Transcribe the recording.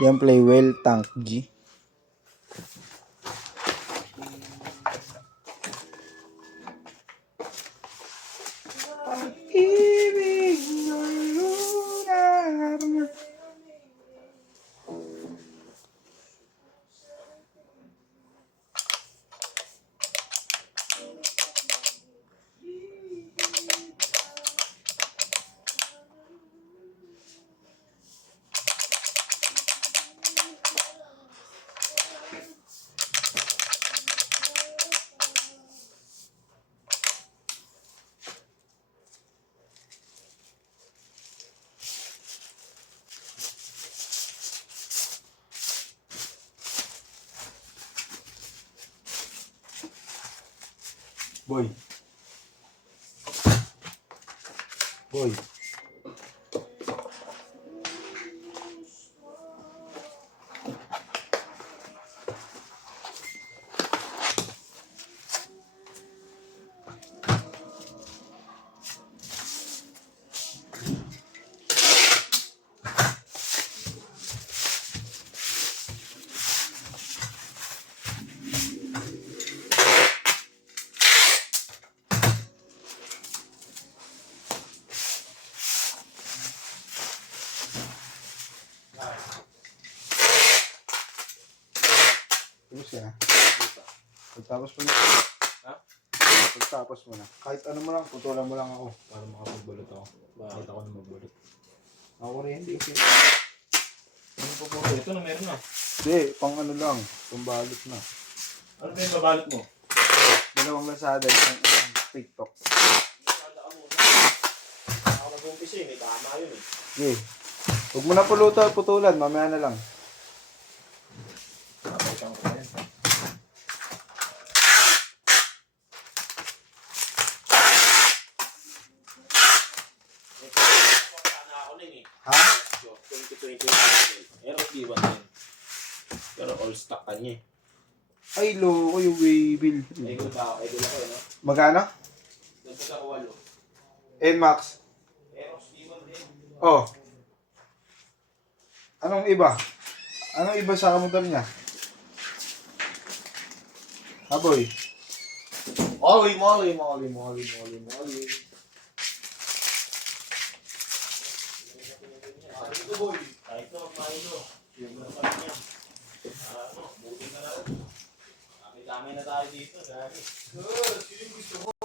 Yan Playwell Tank G. Pag-ibig mo'y lunar na. Boy. Boy. Tapos yan. Pagtapos mo na. Ha? Pagtapos mo na. Kahit ano mo lang, putulan mo lang ako. Para makapagbalot ako. Bakit ako na magbalot? Ako rin hindi. Ano po po? Ito na meron na. Hindi, pang ano lang. Pambalot na. Ano ba yung babalot mo? Dalawang Lazada, isang TikTok. Nanda ka muna. Ako nag-umpisa eh. May tama yun eh. Okay. Huwag mo na putulan. Mamaya na lang. Napagkang ko na yan. Ha? 2020 Aero D1 din. Pero all stock ka niya eh. Ay, loko yung waybill. Idol ako eh, no? Magkano? Doon sa kawalo. NMAX. Aero D1 din. Oh. Anong iba? Anong iba sa motor niya? Ha, boy? Molly. Ito boy. Kahit na magmahilo. Yung mga pa rin yan. Buti na lang. Dami na tayo dito. Dami. Sino gusto mo?